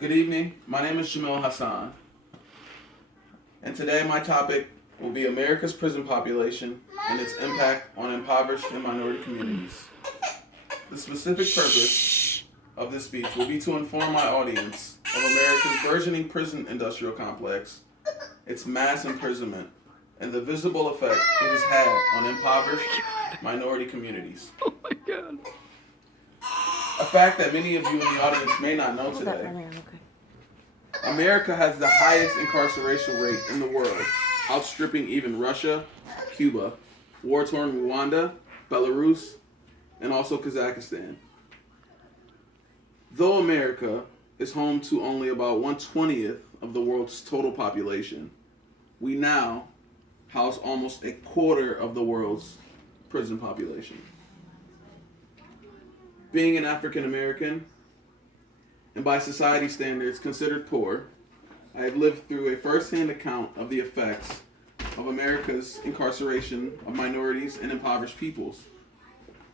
Good evening. My name is Jamil Hassan, and today my topic will be America's prison population and its impact on impoverished and minority communities. The specific purpose of this speech will be to inform my audience of America's burgeoning prison industrial complex, its mass imprisonment, and the visible effect it has had on impoverished minority communities. Oh my god. A fact that many of you in the audience may not know today. America has the highest incarceration rate in the world, outstripping even Russia, Cuba, war-torn Rwanda, Belarus, and also Kazakhstan. Though America is home to only about 1/20th of the world's total population, we now house almost a quarter of the world's prison population. Being an African American, and by society standards considered poor, I have lived through a first-hand account of the effects of America's incarceration of minorities and impoverished peoples.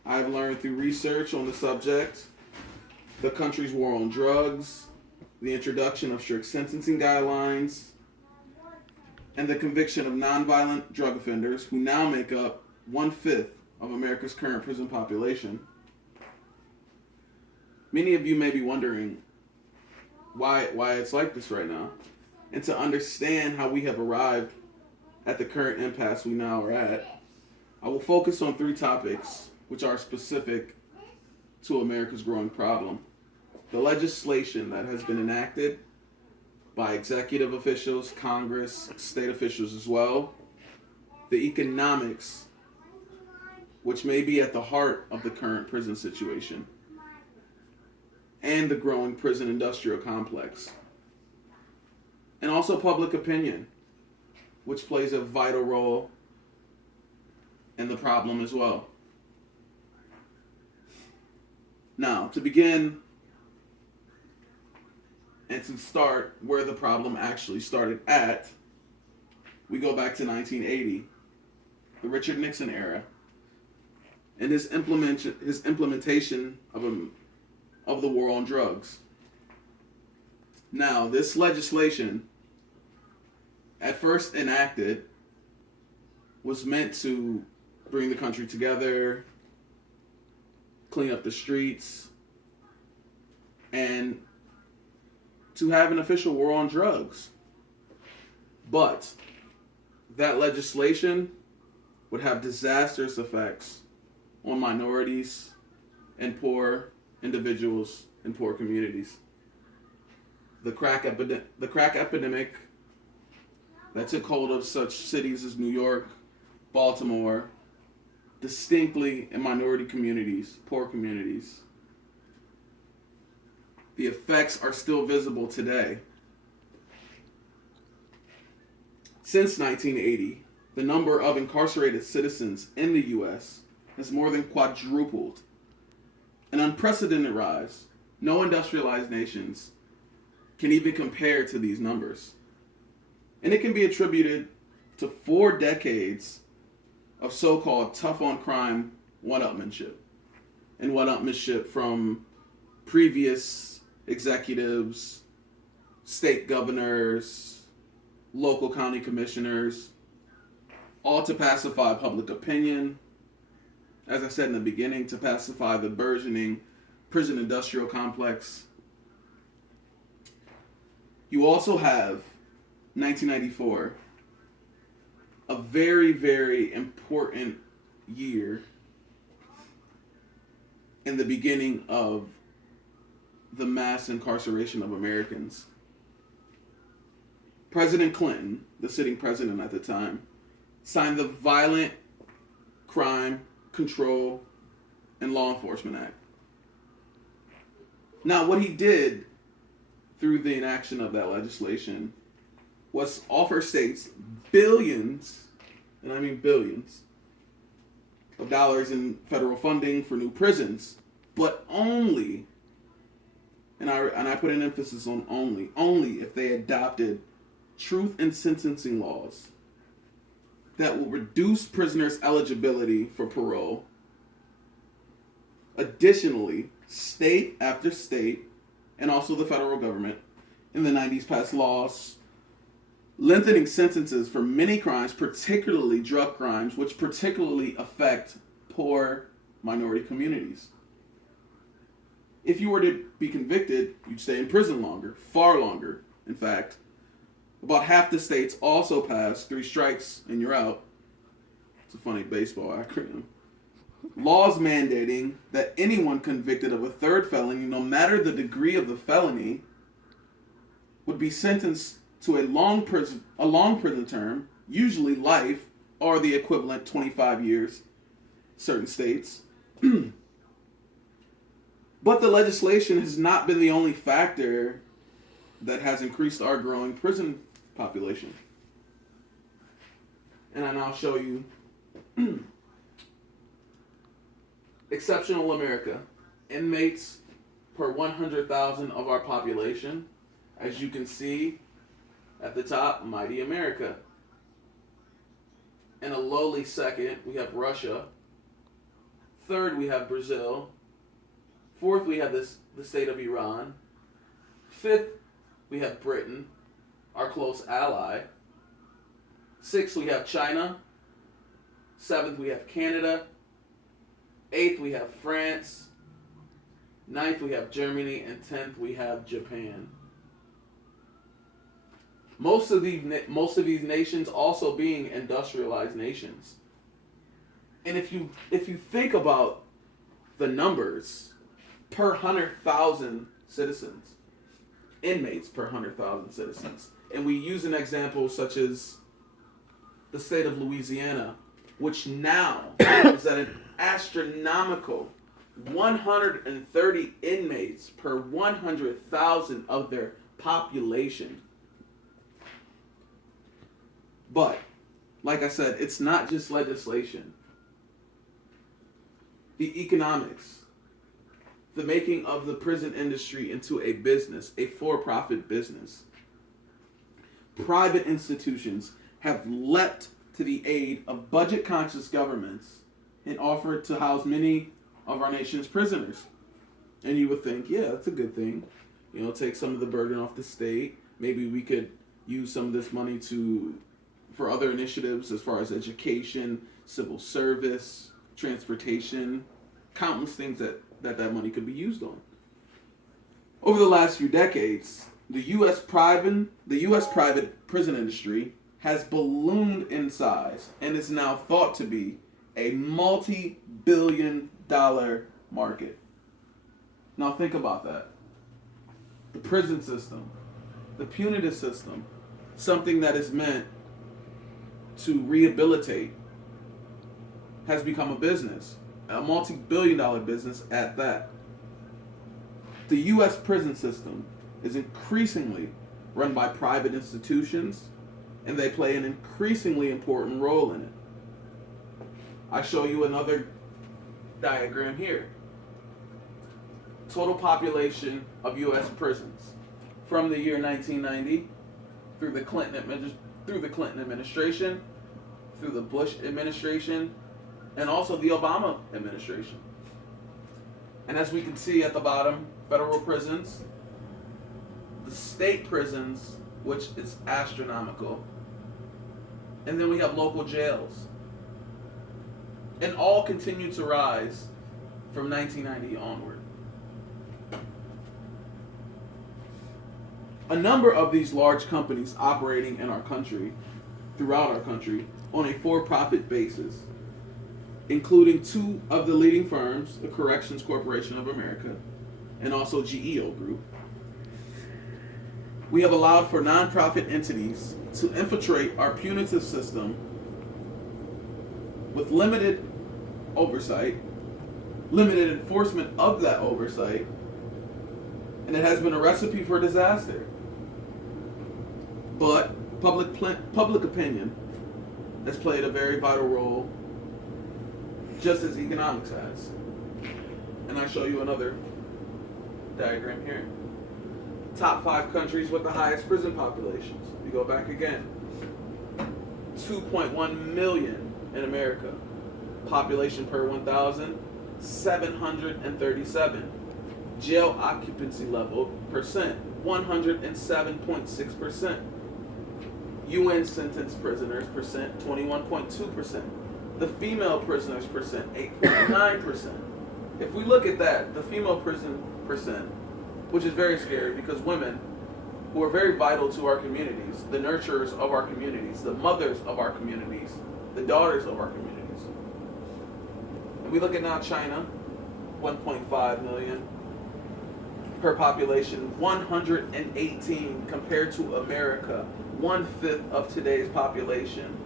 I have learned through research on the subject, the country's war on drugs, the introduction of strict sentencing guidelines, and the conviction of nonviolent drug offenders who now make up 1/5 of America's current prison population. Many of you may be wondering why it's like this right now. And to understand how we have arrived at the current impasse we now are at, I will focus on 3 topics which are specific to America's growing problem. The legislation that has been enacted by executive officials, Congress, state officials as well. The economics, which may be at the heart of the current prison situation. And the growing prison industrial complex. And also public opinion, which plays a vital role in the problem as well. Now, to begin and to start where the problem actually started at, we go back to 1980, the Richard Nixon era, and his implementation of the war on drugs. Now, this legislation, at first enacted, was meant to bring the country together, clean up the streets, and to have an official war on drugs. But that legislation would have disastrous effects on minorities and poor individuals in poor communities. The crack epidemic that took hold of such cities as New York, Baltimore, distinctly in minority communities, poor communities. The effects are still visible today. Since 1980, the number of incarcerated citizens in the U.S. has more than quadrupled. An unprecedented rise. No industrialized nations can even compare to these numbers. And it can be attributed to 4 decades of so-called tough-on-crime one-upmanship. And one-upmanship from previous executives, state governors, local county commissioners, all to pacify public opinion, as I said in the beginning, to pacify the burgeoning prison industrial complex. You also have 1994, a very, very important year in the beginning of the mass incarceration of Americans. President Clinton, the sitting president at the time, signed the Violent Crime Control and Law Enforcement Act. Now, what he did through the enaction of that legislation was offer states billions, and I mean billions, of dollars in federal funding for new prisons, but only, and I put an emphasis on only if they adopted truth in sentencing laws that will reduce prisoners' eligibility for parole. Additionally, state after state, and also the federal government, in the 90s passed laws lengthening sentences for many crimes, particularly drug crimes, which particularly affect poor minority communities. If you were to be convicted, you'd stay in prison longer, far longer, in fact. About half the states also passed 3 strikes and you're out. It's a funny baseball acronym. Laws mandating that anyone convicted of a third felony, no matter the degree of the felony, would be sentenced to a long prison term, usually life, or the equivalent 25 years, certain states. But the legislation has not been the only factor that has increased our growing prison population. And I now show you exceptional America. Inmates per 100,000 of our population. As you can see at the top, mighty America. In a lowly second, we have Russia. Third, we have Brazil. Fourth, we have the state of Iran. Fifth, we have Britain, our close ally. Sixth, we have China. Seventh, we have Canada. Eighth, we have France. Ninth, we have Germany. And 10th, we have Japan. Most of these nations also being industrialized nations. And if you think about the numbers per 100,000 citizens, inmates per 100,000 citizens, and we use an example such as the state of Louisiana, which now is at an astronomical 130 inmates per 100,000 of their population. But, like I said, it's not just legislation. The economics, the making of the prison industry into a business, a for-profit business. Private institutions have leapt to the aid of budget-conscious governments and offered to house many of our nation's prisoners. And you would think, yeah, that's a good thing. You know, take some of the burden off the state. Maybe we could use some of this money for other initiatives as far as education, civil service, transportation, countless things that money could be used on. Over the last few decades, the U.S. private prison industry has ballooned in size and is now thought to be a multi-billion-dollar market. Now think about that. The prison system, the punitive system, something that is meant to rehabilitate, has become a business, a multi-billion-dollar business at that. The U.S. prison system is increasingly run by private institutions, and they play an increasingly important role in it. I show you another diagram here. Total population of U.S. prisons from the year 1990 through the Clinton administration, through the Bush administration, and also the Obama administration. And as we can see at the bottom, federal prisons, the state prisons, which is astronomical, and then we have local jails. And all continue to rise from 1990 onward. A number of these large companies operating in our country, throughout our country, on a for-profit basis, including 2 of the leading firms, the Corrections Corporation of America, and also GEO Group. We have allowed for nonprofit entities to infiltrate our punitive system with limited oversight, limited enforcement of that oversight, and it has been a recipe for disaster. But public opinion has played a very vital role, just as economics has. And I show you another diagram here. Top 5 countries with the highest prison populations. We go back again. 2.1 million in America. Population per 1,000, 737. Jail occupancy level percent, 107.6%. UN sentenced prisoners percent, 21.2%. The female prisoners percent, 8.9%. If we look at that, the female prison percent, which is very scary because women who are very vital to our communities, the nurturers of our communities, the mothers of our communities, the daughters of our communities. And we look at now China, 1.5 million per population, 118 compared to America, 1/5 of today's population,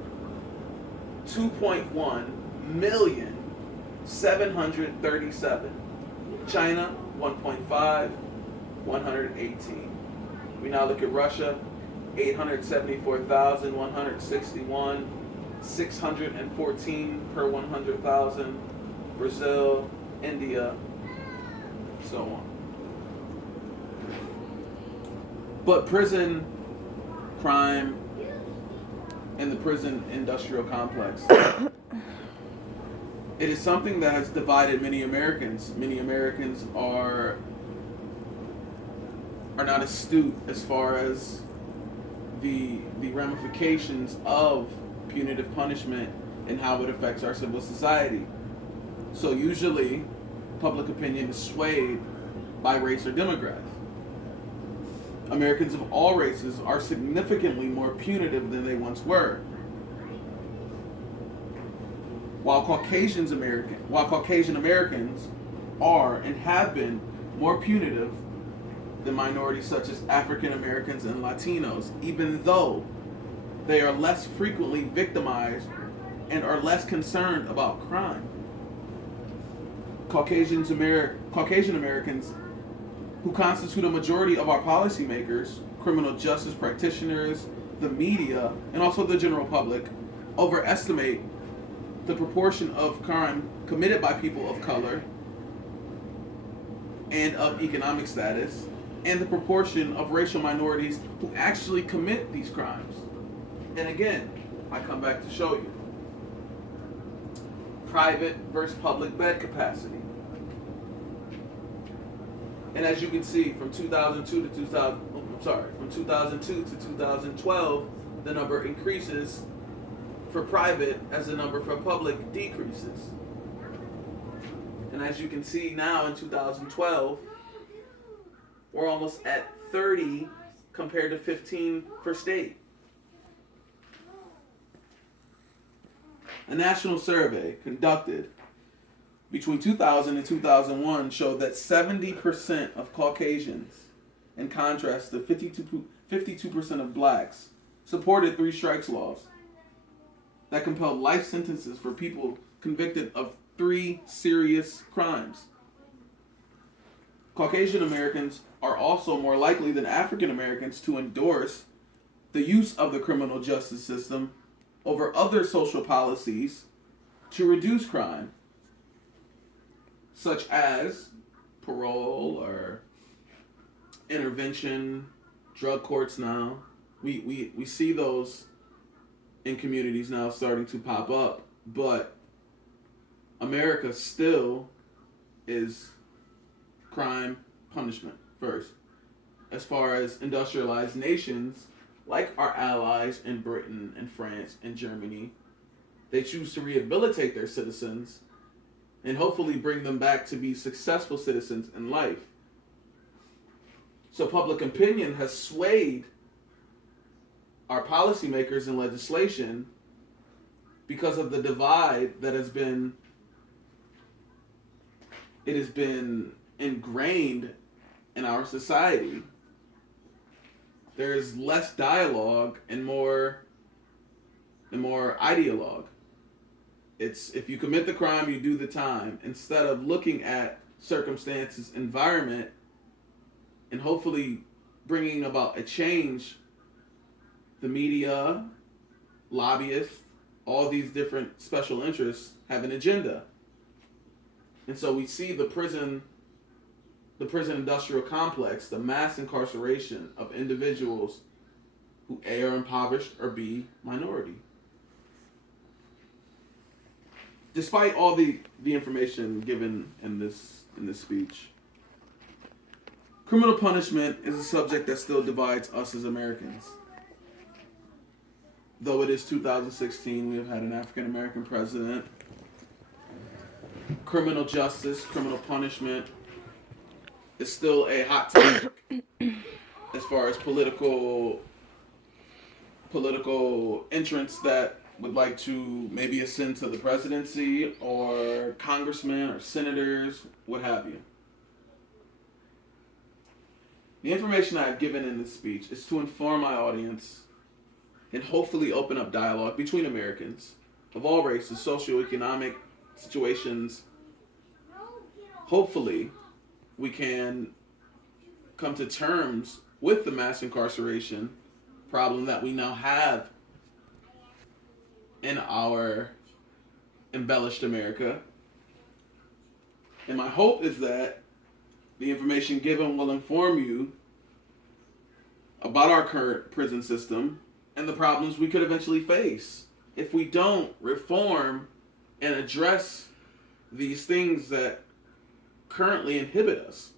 2.1 million, 737. China, 1.5, 118. We now look at Russia, 874,161, 614 per 100,000. Brazil, India, so on. But prison crime and the prison industrial complex, it is something that has divided many Americans. Many Americans are not astute as far as the ramifications of punitive punishment and how it affects our civil society. So usually, public opinion is swayed by race or demographic. Americans of all races are significantly more punitive than they once were. While Caucasian Americans are and have been more punitive than minorities such as African Americans and Latinos, even though they are less frequently victimized and are less concerned about crime. Caucasian Americans, who constitute a majority of our policymakers, criminal justice practitioners, the media, and also the general public, overestimate the proportion of crime committed by people of color and of economic status, and the proportion of racial minorities who actually commit these crimes. And again, I come back to show you. Private versus public bed capacity. And as you can see, from 2002 to 2012, the number increases for private as the number for public decreases. And as you can see now in 2012, we're almost at 30 compared to 15 for state. A national survey conducted between 2000 and 2001 showed that 70% of Caucasians, in contrast to 52% of blacks, supported three strikes laws that compelled life sentences for people convicted of 3 serious crimes. Caucasian Americans are also more likely than African Americans to endorse the use of the criminal justice system over other social policies to reduce crime, such as parole or intervention, drug courts now. We see those in communities now starting to pop up, but America still is crime punishment first. As far as industrialized nations, like our allies in Britain and France and Germany, they choose to rehabilitate their citizens and hopefully bring them back to be successful citizens in life. So public opinion has swayed our policymakers and legislation because of the divide that has been ingrained in our society. There is less dialogue and more ideologue. It's if you commit the crime, you do the time, instead of looking at circumstances, environment, and hopefully bringing about a change. The media, lobbyists, all these different special interests have an agenda. And so we see the prison industrial complex, the mass incarceration of individuals who A, are impoverished, or B, minority. Despite all the information given in this speech, Criminal punishment is a subject that still divides us as Americans. Though it is 2016, we have had an African American president. Criminal justice, criminal punishment is still a hot topic as far as political entrants that would like to maybe ascend to the presidency or congressmen or senators, what have you. The information I have given in this speech is to inform my audience and hopefully open up dialogue between Americans of all races, socioeconomic situations. Hopefully, we can come to terms with the mass incarceration problem that we now have in our embellished America. And my hope is that the information given will inform you about our current prison system and the problems we could eventually face if we don't reform and address these things that currently inhibit us.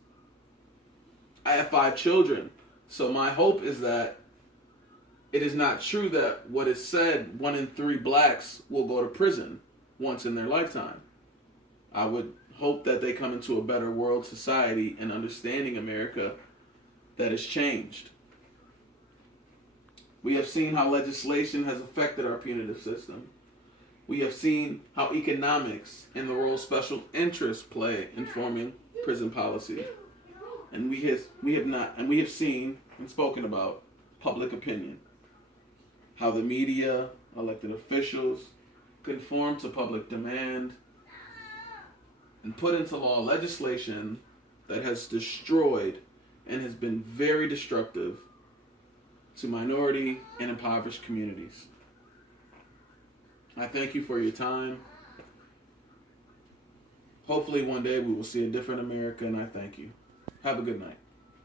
I have 5 children, so my hope is that it is not true that what is said, 1 in 3 blacks will go to prison once in their lifetime. I would hope that they come into a better world society and understanding America that has changed. We have seen how legislation has affected our punitive system. We have seen how economics and the role of special interests play in forming prison policy. And we have seen and spoken about public opinion. How the media, elected officials conform to public demand and put into law legislation that has destroyed and has been very destructive to minority and impoverished communities. I thank you for your time. Hopefully one day we will see a different America, and I thank you. Have a good night.